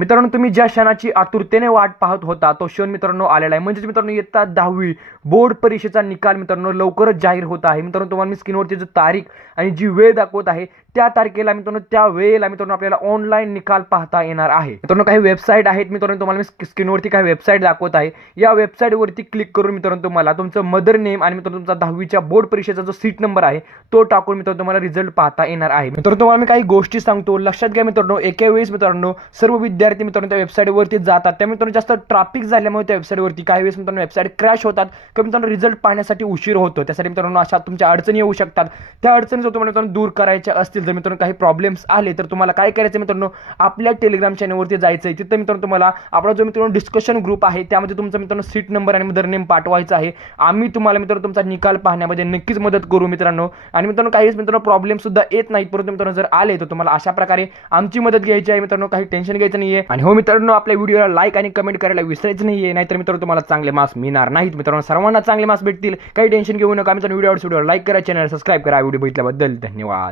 मित्रांनो तुम्ही ज्या क्षणाची आतुरतेने वाट पाहत होता तो क्षण मित्रांनो आलेला आहे. म्हणजेच मित्रांनो इयत्ता दहावी बोर्ड परीक्षेचा निकाल मित्रांनो लवकरच जाहीर होत आहे. मित्रांनो तुम्हाला मी स्क्रीनवरती जी तारीख आणि जी वेळ दाखवत आहे त्या तारखेला मित्रांनो त्या वेळेला मित्रांनो आपल्याला ऑनलाईन निकाल पाहता येणार आहे. मित्रांनो काही वेबसाईट आहेत मित्रांनो तुम्हाला मी स्क्रीनवरती काही वेबसाईट दाखवत आहे. या वेबसाईटवरती क्लिक करून मित्रांनो तुम्हाला तुमचं मदर नेम आणि मित्रांनो तुमचा दहावीच्या बोर्ड परीक्षेचा जो सीट नंबर आहे तो टाकून मित्रांनो तुम्हाला रिझल्ट पाहता येणार आहे. मित्रांनो तुम्हाला मी काही गोष्टी सांगतो. लक्षात घ्या मित्रांनो एका वेळेस मित्रांनो सर्व विद्यार्थी मित्रांनो त्या वेबसाईटवरती जातात. त्या मित्रांनो जास्त ट्राफिक झाल्यामुळे त्या वेबसाईटवरती काही वेळेस मित्रांनो वेबसाईट क्रॅश होतात. किंवा मित्रांनो रिझल्ट पाहण्यासाठी उशीर होतो. त्यासाठी मित्रांनो अशा तुमच्या अडचणी येऊ शकतात. त्या अडचणी जर तुम्हाला मित्रांनो दूर करायच्या असतील तर मित्रांनो काही प्रॉब्लेम्स आले तर तुम्हाला काय करायचं मित्रांनो आपल्या टेलिग्राम चॅनलवरती जायचं आहे तिथं मित्रांनो तुम्हाला आपला जो मित्रांनो डिस्कशन ग्रुप आहे त्यामध्ये तुमचा मित्रांनो सीट नंबर आणि मदर नेम पाठवायचा आहे. आम्ही तुम्हाला मित्रांनो तुमचा निकाल पाहण्यामध्ये नक्कीच मदत करू मित्रांनो. आणि मित्रांनो काहीच मित्रांनो प्रॉब्लेम सुद्धा येत नाहीत. परंतु मित्रांनो जर आले तर तुम्हाला अशा प्रकारे आमची मदत घ्यायची आहे. मित्रांनो काही टेन्शन घ्यायचं नाही नाहीये. आणि हो मित्रांनो आपल्या व्हिडिओला लाईक आणि कमेंट करायला विसरायचं नाहीये. नाहीतर मित्रांनो तुम्हाला चांगले मार्क्स मिळणार नाहीत. मित्रांनो सर्वांना चांगले मार्क्स भेटतील. काही टेन्शन घेऊ नका. मित्रांनो व्हिडिओ व्हिडिओ लाईक करा. चॅनल सबस्क्राईब करा. व्हिडिओ बघितल्याबद्दल धन्यवाद.